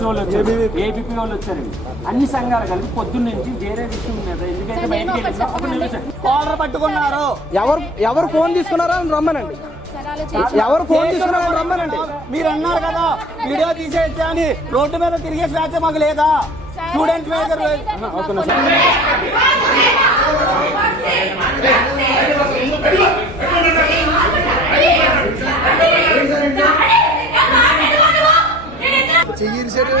OBC వాళ్ళు వచ్చారు ABP వాళ్ళు వచ్చారండి అన్ని సంఘాలు కలిపి పొద్దున్న నుంచి వేరే విషయం మీద ఎందుకంటే బయటికి పట్టుకున్నారు. ఎవరు ఎవరు ఫోన్ తీసుకున్నారో అని రమ్మనండి. ఎవరు ఫోన్ తీసుకున్నారో రమ్మనండి. మీరు అన్నారు కదా వీడియో తీసేయచ్చా అని. రోడ్డు మీద తిరిగే స్వేచ్ఛ మాకు లేదా? స్టూడెంట్స్ మీద నాకు తెలియదండి, ఒక నాకు నిమిషం. చెయ్యిరిసాడు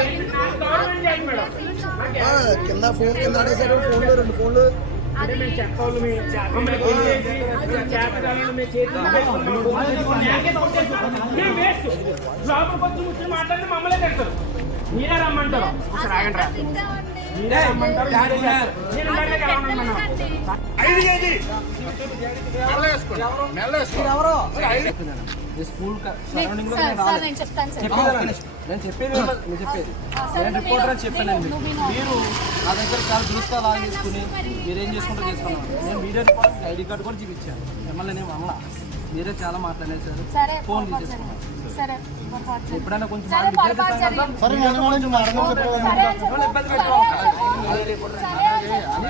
కింద ఫోన్ కింద ఆడేశాడు ఫోన్లు రెండు ఫోన్లు అంటే మేము చెప్పాలి మేము చేతకాలం మేము చేతకాలం మేము చేతులు మేము వేస్ట్ లోపలికి వచ్చి కూర్చొని మాట్లాడి మమ్మల్ని తిడతారు మీరే రమ్మంటారు నేను నేను చెప్తాను సార్. నేను చెప్పేది చెప్పేది. రిపోర్టర్ అని చెప్పాను. మీరు నా దగ్గర చాలా చూస్తా లాగా చేసుకుని మీరేం చేసుకుంటూ చేసుకున్నాను నేను మీడియా రిపోర్టర్ ఐడి కార్డు కూడా చూపించాను. మిమ్మల్ని నేను అమ్మలా మీరే చాలా మాట్లాడేశారు సరే. ఫోన్. సరే. ఎప్పుడైనా కొంచెం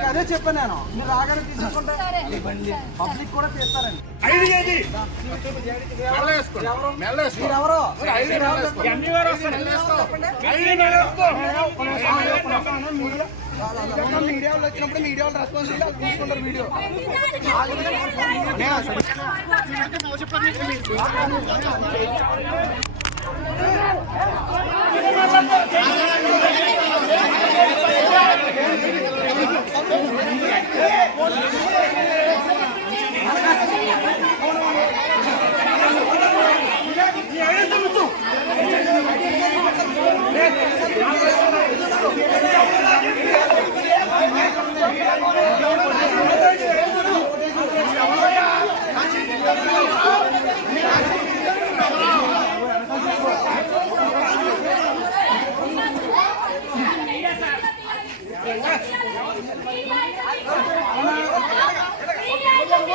అదే చెప్పాను నేను. మీరు రాగానే తీసుకుంటే సరే. పబ్లిక్ కూడా తీస్తారండి. ఎవరు? మీరెవరు? ఎన్ని మీడియా వాళ్ళు వచ్చినప్పుడు మీడియా వాళ్ళు రెస్పాన్సిబిలిటీ తీసుకుంటారు వీడియో చెప్పండి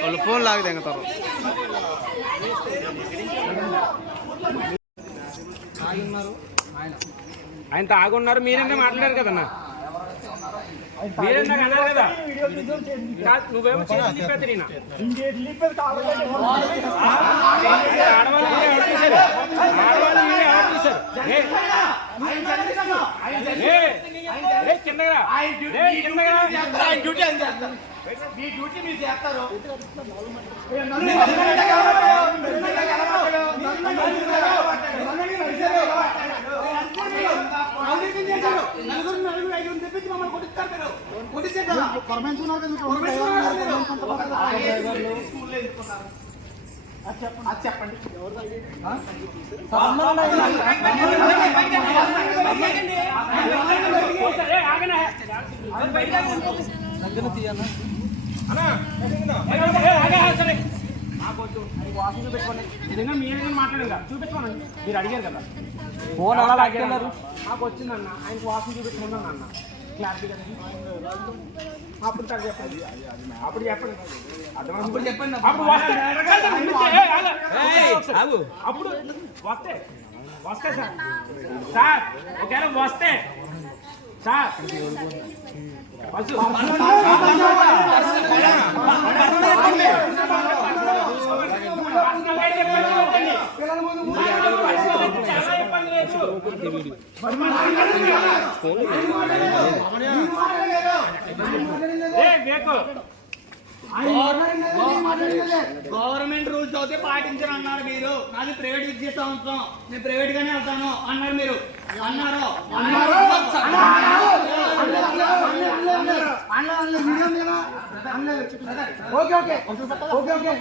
వాళ్ళు ఫోన్ లాగి తెంగుతారు ఆయన ఆగున్నారు మీరన్నా మాట్లాడారు కదన్నా? మీరన్నా అన్నారు కదా నువ్వేమో చేతులు తిప్పేది నేనా? ఆడవాళ్ళు వీడియో ఎవరు ఆడవాళ్ళు వీడియో ఎవరు తీశారు? ఏ? ఏ? ఏ, కిందకి రా. ఏ, కిందకి రా. ఏ, ఆగనా? దగ్గర తీయన్నా ఏ, ఏ, ఆగా, సరే. నాకు వద్దు. అది. నిజంగా మీరే అడిగారు కదా ఫోన్ అలా లాక్కెళ్ళారు నాకు వచ్చిందన్న ఆయనకు వాసన చూపెట్టుకున్నాను అన్న అప్పుడు సార్ చెప్పండి అప్పుడు చెప్పండి అప్పుడు చెప్పండి అప్పుడు వస్తే ఏ, ఆగు. అప్పుడు వస్తే వస్తే సార్ సార్ ఒకవేళ వస్తే సార్ బస్సు పర్సనల్ అయితే ఇబ్బంది అవుతుంది. చాలా ఇబ్బంది లేదు. ఏ, వేకు. గవర్నమెంట్ రూల్స్ అయితే పాటించరు అన్నారు మీరు. నాది ప్రైవేట్ విద్యా సంవత్సరం నేను ప్రైవేట్ గానే వెళ్తాను. అన్నారు మీరు. ఓకే ఓకే ఓకే ఓకే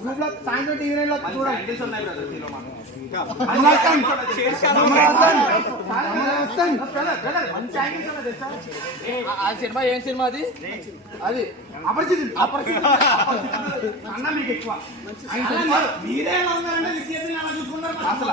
గ్రూప్లో సాయంత్రం టీవీ నైన్లో చూడండి ఆ సినిమా ఏం సినిమా అది అది అపరిచితులు అన్న మీకు ఎక్కువ మీరే ఉన్నారంటే చూసుకున్నారు అసలు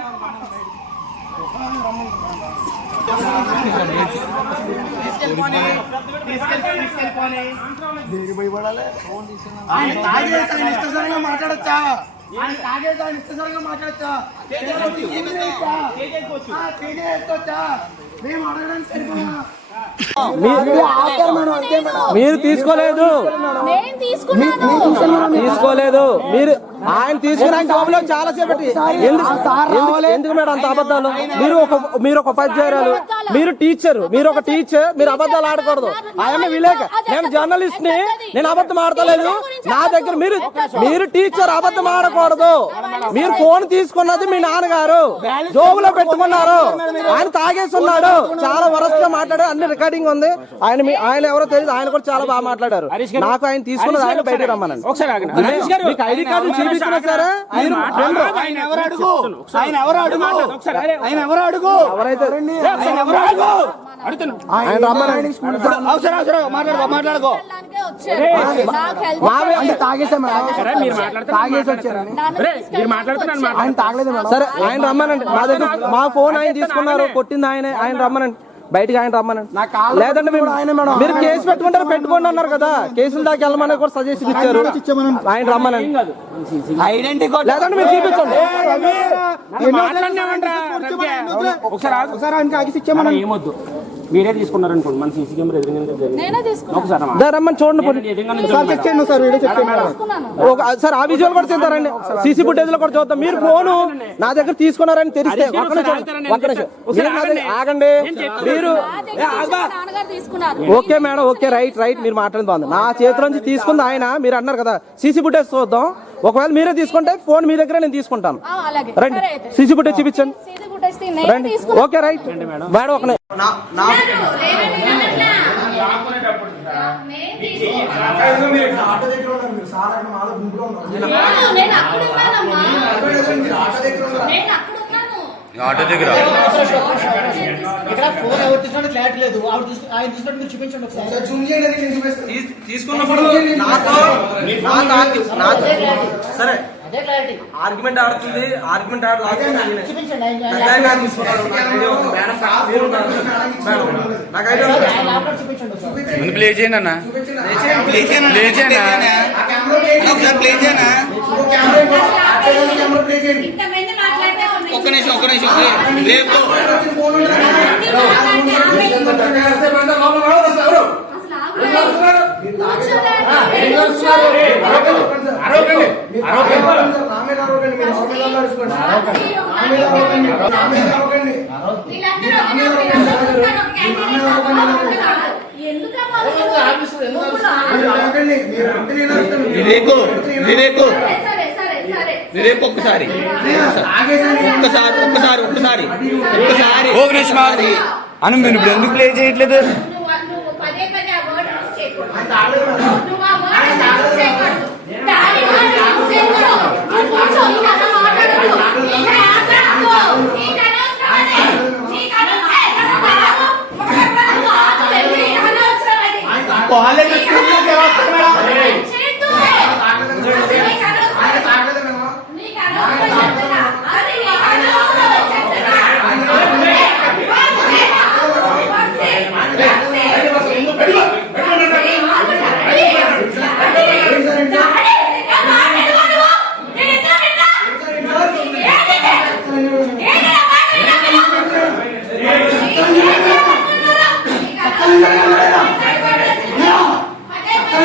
ఇష్టసరంగా మాట్లాడచ్చా ఆయన తాగేసి ఆయన ఇష్టసరంగా మాట్లాడచ్చా వేసుకోవచ్చా మేము అడగడానికి సరిపోయా మీరు తీసుకోలేదు తీసుకోలేదు. మీరు ఆయన తీసుకున్న జాబ్లో చాలా సేపటి ఎందుకు? ఎందుకు- ఎందుకు మేడం అంత అబద్ధాలు? మీరు ఒక మీరు ఒక ఉపాధ్యాయురాలు. మీరు టీచర్ మీరు ఒక టీచర్ మీరు అబద్ధాలు ఆడకూడదు. ఆయన విలేక నేను జర్నలిస్ట్ని నేను అబద్ధం ఆడతలేదు. నా దగ్గర మీరు మీరు టీచర్ అబద్ధం ఆడకూడదు. మీరు ఫోన్ తీసుకున్నది మీ నాన్నగారు. జోబులో పెట్టుకున్నారు. ఆయన తాగేసి ఉన్నాడు చాలా వరస్ట్గా మాట్లాడారు. అన్ని రికార్డింగ్ ఉంది. ఆయన ఆయన ఎవరో తెలియదు. ఆయన కూడా చాలా బాగా మాట్లాడారు. నాకు ఆయన తీసుకున్నది ఆయన బయటకు రమ్మనండి. మీకు ఐడి కార్డు చూపించినా సరే. ఆయన ఎవరు అడుగు? ఆయన ఎవరు అడుగు? ఒకసారి అరే, ఆయన ఎవరు అడుగు? ఎవరైతే ఆయన అవసరం అవసరం. మాట్లాడుకో మాట్లాడుకో. తాగలేదు సరే ఆయన రమ్మనండి. మా దగ్గర మా ఫోన్ ఆయన తీసుకున్నారు కొట్టింది ఆయన ఆయన రమ్మనండి. బయటికి ఆయన రమ్మనండి. నాకు కాల్ లేదంటే మీరు ఆయన మేడం. మీరు కేసు పెట్టుకుంటారు పెట్టుకోండి అన్నారు కదా. కేసుల దాకా వెళ్ళమని కూడా సజెషన్ ఇచ్చారు. ఆయన రమ్మనండి. ఐడెంటిటీ లేదంటే మీరు చూపించండి. ఒకసారి. ఒకసారి ఆయనకి ఆగిసి ఇచ్చామని మనం ఏమొద్దు. మీరే తీసుకున్నారు అనుకోండి. మన సీసీ కెమెరా ఎదురుగా రమ్మని చూడండి సార్. చెక్ చేయండి సార్ వీడియో చెక్ చేయండి. తీసుకున్నాను ఒక సార్ ఆ విజువల్ కూడా చేద్దారండి సీసీ ఫుటేజ్లో కూడా చూద్దాం. మీరు ఫోన్ నా దగ్గర తీసుకున్నారని తెలిస్తే ఆగండి. మీరు okay madam okay right right మీరు మాట్లాడింది బాగుంది. నా చేతిలో నుంచి తీసుకుంది ఆయన మీరు అన్నారు కదా సీసీ ఫుటేజ్ చూద్దాం. ఒకవేళ మీరే తీసుకుంటే ఫోన్ మీ దగ్గర నేను తీసుకుంటాను. ఆ, అలాగే. రండి. సీసీ ఫుటేజ్ చూపించండి. రండి. Okay right. మేడం. ఒక నిమిషం. నేను- నేను అక్కడ ఉన్నానమ్మా. నేను అక్కడ ఉన్నాను. ఇక్కడ ఫోన్ ఎవరు తీసుకున్నట్టు క్లారిటీ లేదు. ఆవిడ ఆయన తీసుకున్నట్టు మీరు చూపించండి ఒకసారి. జూమ్ చేయండి తీసుకున్నప్పుడు నాతో నాతో సరే. ఆర్గ్యుమెంట్ ఆడుతుంది ఆర్గ్యుమెంట్ ఆడు చూపించండి ఆయన ఆయన పెద్ద ఆయన తీసుకున్నాడు. నాకు ఐడియా ఉంది. మేడం, మీరు ఉన్నారు. మేడం, నాకు ఐడియా ఉంది. ఆయన ల్యాప్టాప్ చూపించండి ఒకసారి ముందు ప్లే చేయండి అన్న. చేయండి చేయనా. ఒక్క నిమిషం ఒక్క నిమిషం రేపు. అరవకండి. ఒక్కసారి. ఒక్కసారి ఒక్కసారి ఒక్కసారి. ఒక్కసారి అను మీరు ఇప్పుడు ఎందుకు ప్లే చేయట్లేదు?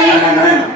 何?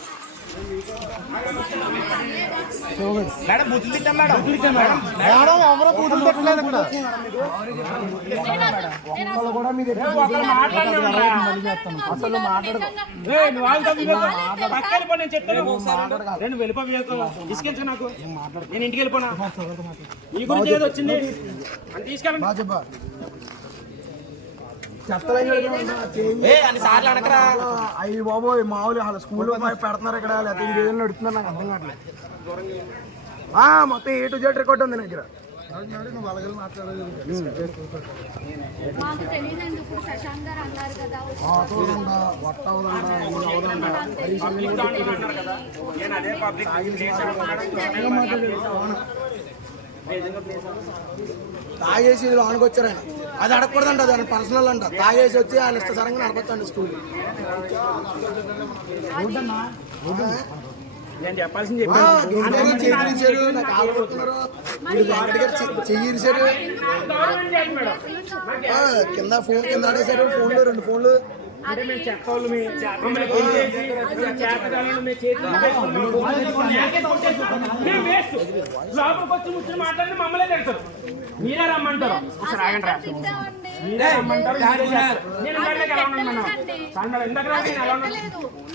చా, మాట పంటారంట మేడం. ఎవరో బూతులు పెట్టలేదు ఇక్కడ. నేను కూడా మీ దగ్గర అసలు. పక్కకి వెళ్ళిపో. తీసుకెళ్ళచ్చు నాకు. నేను ఇంటికి వెళ్ళిపోనా? ఈ గురించి ఏదో వచ్చింది. అని తీసుకెళ్ళండి. చెప్పా చెత్తల అయ్యి బాబోయ్ మామూలు వాళ్ళ స్కూల్లో పెడుతున్నారు ఇక్కడ లేకపోతే ఇంకేదో నడుతున్నారు నాకు అర్థం కావట్లేదు. ఆ, మొత్తం ఏ టు జెడ్ రికార్డ్ ఉంది దగ్గర. మాకు తెలియదండి ఇప్పుడు శశాంక్ గారు అన్నారు కదా ఆటోదండ వట్ట అవదండ ఇది అవదండ నేను అదే పబ్లిక్ తాగేసి లోనికి వచ్చారు ఆయన. అది అడగకూడదంట అది ఆయన పర్సనల్ అంట. తాగేసి వచ్చి ఆయన ఇష్టసరంగా నడపచ్చండి స్కూల్ నేను చెప్పాల్సింది చెప్పాను. నాకు కింద ఫోన్ కింద ఆడేశారు ఫోన్లు రెండు ఫోన్లు. అంటే మేము చెక్కలు మీ. లోపలికి వచ్చి మాట్లాడి మమ్మల్ని మీరే రమ్మంటారు. మీరే రమ్మంటారు. మీరే చేస్తారు. నేను ఇందాక ఎలా ఉన్నాను సందడి ఇందాక రా, నేను ఎలా ఉన్నాను?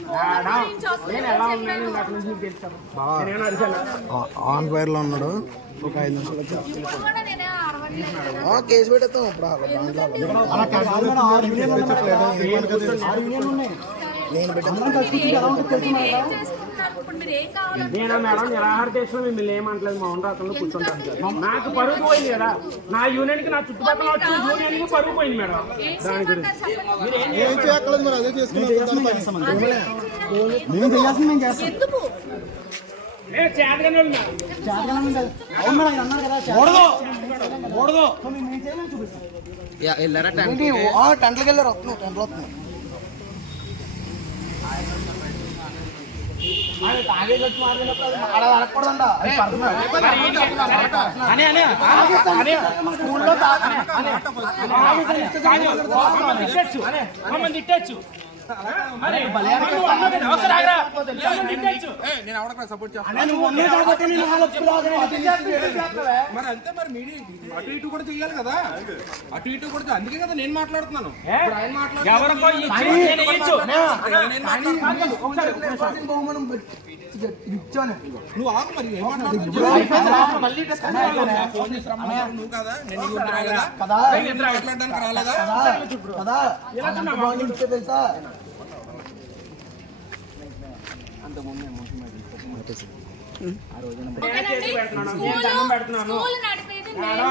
మేడం, నేను ఎలా ఉన్నాను? ఇందాక నుంచి మీకు తెలుస్తాను నేనేమో అరిచాను ఆన్ ఫైర్లో ఉన్నాడు. ఒక ఐదు నిమిషాలు కేసు పెట్టేస్తాం. దాంట్లో నేను పెట్టాను ఏం చేసుకుంటున్నారు? ఇప్పుడు మీరు ఏం కావాలి నేను మేడం నిరాహార దేశంలో మిమ్మల్ని ఏమంటలేదు. మా ఉండరాతంలో కూర్చుంటాను. నాకు పరుగు పోయింది కదా. నా యూనియన్కి నా చుట్టుపక్కల వచ్చిన యూనియన్కి పరుగు పోయింది మేడం. ఏం దాని గురించి. మీరు ఏం ఏం చేయక్కలేదు ఆ, టెంట్లకి వెళ్ళారు వస్తున్నావు టెంట్లు వస్తున్నావు. స్కూల్లో తిట్టచ్చు నేను? మరి అంతే మరి మీడియా అటు ఇటు కూడా చెయ్యాలి కదా. అటు ఇటు కూడా. అందుకే కదా నేను మాట్లాడుతున్నాను. నువ్వు ఆగు మరి చేయాలి. నువ్వు కదా నేను రాలేదా? మాట్లాడడానికి రాలేదా? స్కూలు- నడిపేది నేను.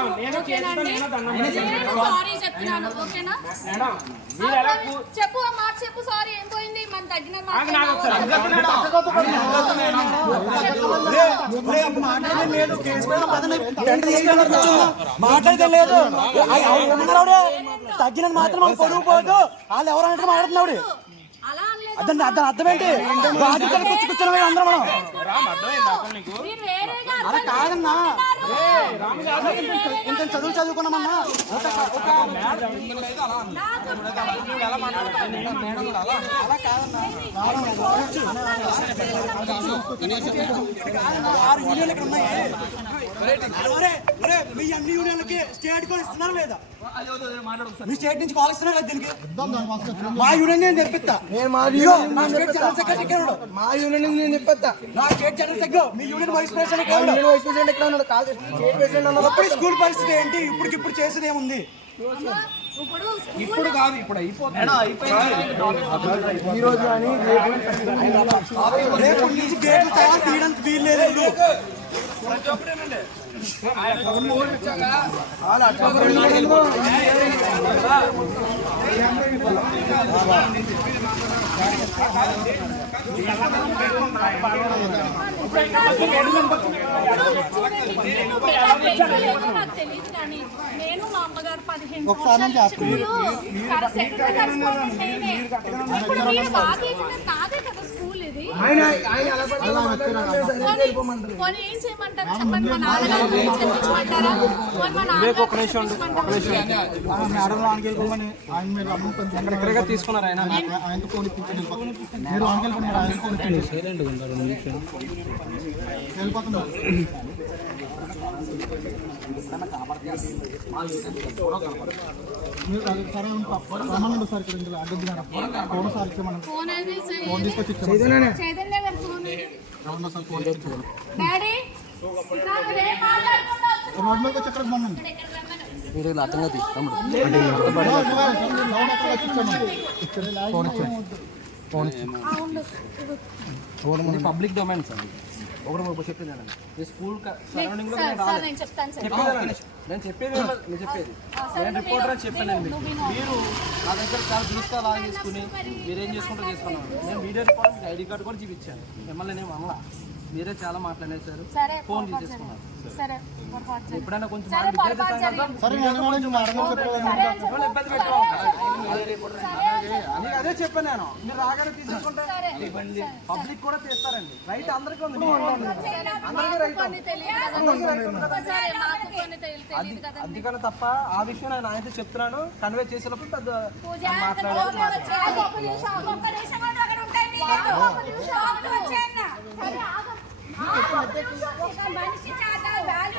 సారీ చెప్తున్నాను ఓకేనా? చెప్పు ఆ మాట చెప్పు సారీ ఏం పోయింది? మన తగ్గిన. మాట్లాడితే లేదు. తగ్గిన మాత్రం పోదు. వాళ్ళు ఎవరంటే మాట్లాడుతున్నాడు అలా అనలేదు అర్థం అర్థం అర్థం ఏంటి? రాజకీయాలు కూర్చు కూర్చొని అందరం మనం. అలా కాదన్నా. ఇంత చదువు చదువుకున్నామన్నా? మిమ్మల్ని అయితే అలా అన్నారు. నువ్వు ఎలా మాట్లాడతావు? మేడం కూడా అలా అన్నారు. ఆరు యూనియన్లు ఇక్కడ ఉన్నాయి. మీ అన్ని యూనియన్లకి స్టేట్ కూడా ఇస్తున్నారు లేదా? మీ స్టేట్ నుంచి కాల్ ఇస్తున్నారు లేదా దీనికి? మా యూనియన్ నేను తెప్పిస్తా ఇదిగో, నా స్టేట్ జనరల్ సెక్రటరీ. మా యూనియన్ నేను చెప్పేస్తా. నా స్టేట్ జనరల్ సెక్రటరీ మీ union vice president. Union vice president ఇక్కడ ఉన్నాడు? కాదు స్టేట్ ప్రెసిడెంట్ అప్పుడు స్కూల్ పరిస్థితి ఏంటి? ఇప్పుడు ఇప్పుడు చేసేది ఏముంది? ఇప్పుడు ఇప్పుడు కాదు ఇప్పుడు అయిపోతుంది. ఈ రోజు కానీ రేపు నుంచి గేట్లు తయారు తీయడానికి వీల్లేదు తెలియదు కానీ నేను మా అమ్మగారు పదిహేను నాదే కదా స్కూల్ ఇది. పోనీ- ఏం చేయమంటారు చెప్పండి మా నాన్నగారు చెప్పించమంటారా మా నాన్నగారు చెప్పించమంటారా? తీసుకున్నారు ఆయన ఆయనతో ఫోన్ ఇప్పించండి మీరు లోనికి వెళ్ళిపోయినారు ఆయన ఫోన్ వెళ్ళిపోతున్నారు మీరు అది సరే ఉంటా రమ్మనండి సార్ ఇక్కడ ఇందులో అడ్డద్దు మేడం ఫోన్ సార్ ఇచ్చేమనండి ఫోన్. పబ్లిక్ డొమైన్ సార్ ఒకటి ఒకటి చెప్పింది ఈ స్కూల్ సరౌండింగ్లో నేను చెప్తాను సార్. నేను చెప్పేది నేను చెప్పేది. నేను రిపోర్టర్ అని చెప్పాను. మీరు నా దగ్గర చాలా దృష్టి అలా చేసుకుని మీరేం చేసుకుంటారో చేసుకున్నాను. నేను వీడియో రిపోర్ట్ ఐడి కార్డు కూడా చూపించాను. మిమ్మల్ని నేను అమ్మలా మీరే చాలా మాట్లాడేశారు సరే ఫోన్ తీసేసుకున్నారు. సరే. ఎప్పుడైనా కొంచెం అదే చెప్పాను నేను మీరు రాగానే తీసేసుకుంటే. పబ్లిక్ కూడా తీస్తారండి రైట్ అందరికీ ఉంది కదా. అందుకని తప్ప ఆ విషయం నేను ఆయనతో చెప్తున్నాను కన్వే చేసేటప్పుడు పెద్ద పూజ మాట్లాడాలి ఓకే, వచ్చేయండి. ఒక్క నిమిషం, ఒక్క నిమిషం ఉండు, అక్కడ ఉంటాయి మీరు. లోపలికి వచ్చేయండి. సరే, ఆగు. ఒక మనిషి చాలా value లేకుండా మాట్లాడించినప్పుడే సరే, final గా సరేనండి. final గా sorry,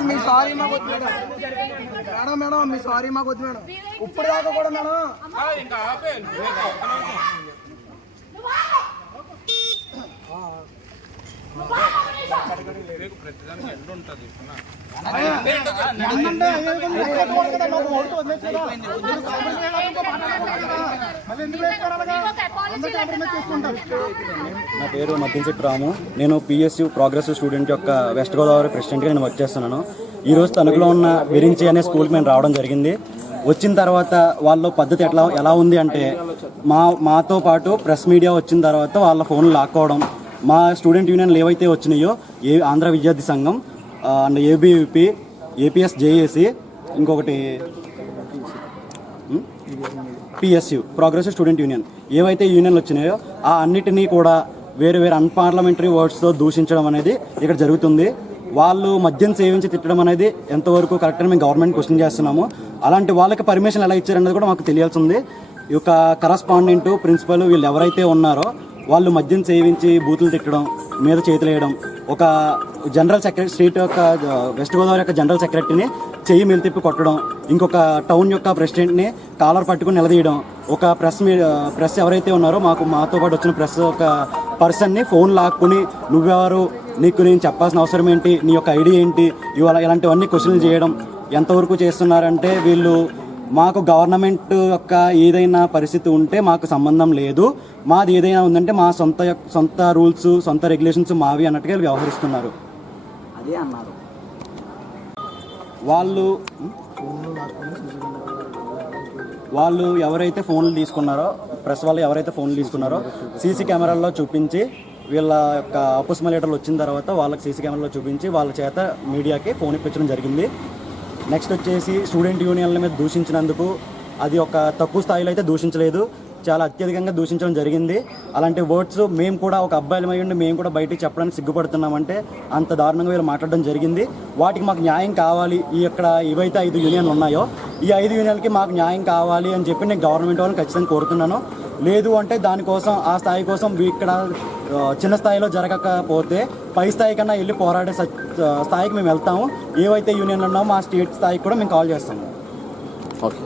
మా సారీ మాకు వద్దు మేడం మేడం మేడం మీ సారీ మాకు వద్దు మేడం ఇప్పుడు దాకా కూడా మేడం ఆ, ఇంకా నా పేరు మద్దింశెట్టి రాము. నేను పిఎస్యు ప్రోగ్రెసివ్ స్టూడెంట్ యొక్క వెస్ట్ గోదావరి ప్రెసిడెంట్గా నేను వర్క్ చేస్తున్నాను. ఈరోజు తణుకులో ఉన్న విరించి అనే స్కూల్కి మేము రావడం జరిగింది. వచ్చిన తర్వాత వాళ్ళ పద్ధతి ఎట్లా ఎలా ఉంది అంటే మా మాతో పాటు ప్రెస్ మీడియా వచ్చిన తర్వాత వాళ్ళ ఫోన్లు లాక్కోవడం మా స్టూడెంట్ యూనియన్లు ఏవైతే వచ్చినాయో ఏ ఆంధ్ర విద్యార్థి సంఘం అండ్ ఏబీవీపీ ఏపీఎస్ జేఏసి ఇంకొకటి పిఎస్యు ప్రోగ్రెసివ్ స్టూడెంట్ యూనియన్ ఏవైతే యూనియన్లు వచ్చినాయో ఆ అన్నిటినీ కూడా వేరే వేరే అన్పార్లమెంటరీ వర్డ్స్తో దూషించడం అనేది ఇక్కడ జరుగుతుంది. వాళ్ళు మద్యం సేవించి తిట్టడం అనేది ఎంతవరకు కరెక్ట్ అని మేము గవర్నమెంట్ క్వశ్చన్ చేస్తున్నాము. అలాంటి వాళ్ళకి పర్మిషన్ ఎలా ఇచ్చారనేది కూడా మాకు తెలియాల్సింది ఈ యొక్క కరస్పాండెంట్ ప్రిన్సిపల్ వీళ్ళు ఎవరైతే ఉన్నారో వాళ్ళు మద్యం సేవించి బూతులు తిట్టడం మీద చేతులు వేయడం ఒక జనరల్ సెక్రటరీ స్టేట్ యొక్క వెస్ట్ గోదావరి యొక్క జనరల్ సెక్రటరీని చెయ్యి మెలితిప్పి కొట్టడం ఇంకొక టౌన్ యొక్క ప్రెసిడెంట్ని కాలర్ పట్టుకుని నిలదీయడం ఒక ప్రెస్ మీ ప్రెస్ ఎవరైతే ఉన్నారో మాకు మాతో పాటు వచ్చిన ప్రెస్ ఒక పర్సన్ని ఫోన్ లాక్కుని నువ్వెవరు? నీకు నేను చెప్పాల్సిన అవసరం ఏంటి? నీ యొక్క ఐడి ఏంటి? ఇవాళ ఇలాంటివన్నీ క్వశ్చన్లు చేయడం ఎంతవరకు చేస్తున్నారంటే వీళ్ళు మాకు గవర్నమెంట్ యొక్క ఏదైనా పరిస్థితి ఉంటే మాకు సంబంధం లేదు. మాది ఏదైనా ఉందంటే మా సొంత సొంత రూల్స్ సొంత రెగ్యులేషన్స్ మావి అన్నట్టుగా వ్యవహరిస్తున్నారు. అదే అన్నారు. వాళ్ళు వాళ్ళు ఎవరైతే ఫోన్లు తీసుకున్నారో ప్రెస్ వాళ్ళు ఎవరైతే ఫోన్లు తీసుకున్నారో సీసీ కెమెరాల్లో చూపించి వీళ్ళ యొక్క అపుస్మ లీటర్లు వచ్చిన తర్వాత వాళ్ళకి సీసీ కెమెరాలో చూపించి వాళ్ళ చేత మీడియాకి ఫోన్ ఇప్పించడం జరిగింది. నెక్స్ట్ వచ్చేసి స్టూడెంట్ యూనియన్ల మీద దూషించినందుకు అది ఒక తక్కువ స్థాయిలో అయితే దూషించలేదు. చాలా అత్యధికంగా దూషించడం జరిగింది. అలాంటి వర్డ్స్ మేము కూడా ఒక అబ్బాయిలమై ఉండి మేము కూడా బయటికి చెప్పడానికి సిగ్గుపడుతున్నామంటే అంత దారుణంగా వీళ్ళు మాట్లాడడం జరిగింది. వాటికి మాకు న్యాయం కావాలి. ఈ ఇక్కడ ఏవైతే ఐదు యూనియన్లు ఉన్నాయో ఈ ఐదు యూనియన్లకి మాకు న్యాయం కావాలి అని చెప్పి నేను గవర్నమెంట్ వాళ్ళని ఖచ్చితంగా కోరుతున్నాను. లేదు అంటే దానికోసం ఆ స్థాయి కోసం ఇక్కడ చిన్న స్థాయిలో జరగకపోతే పై స్థాయి కన్నా వెళ్ళి పోరాడే స్థాయికి మేము వెళ్తాము. ఏవైతే యూనియన్లు ఉన్నామో మా స్టేట్ స్థాయికి కూడా మేము కాల్ చేస్తాము. ఓకే.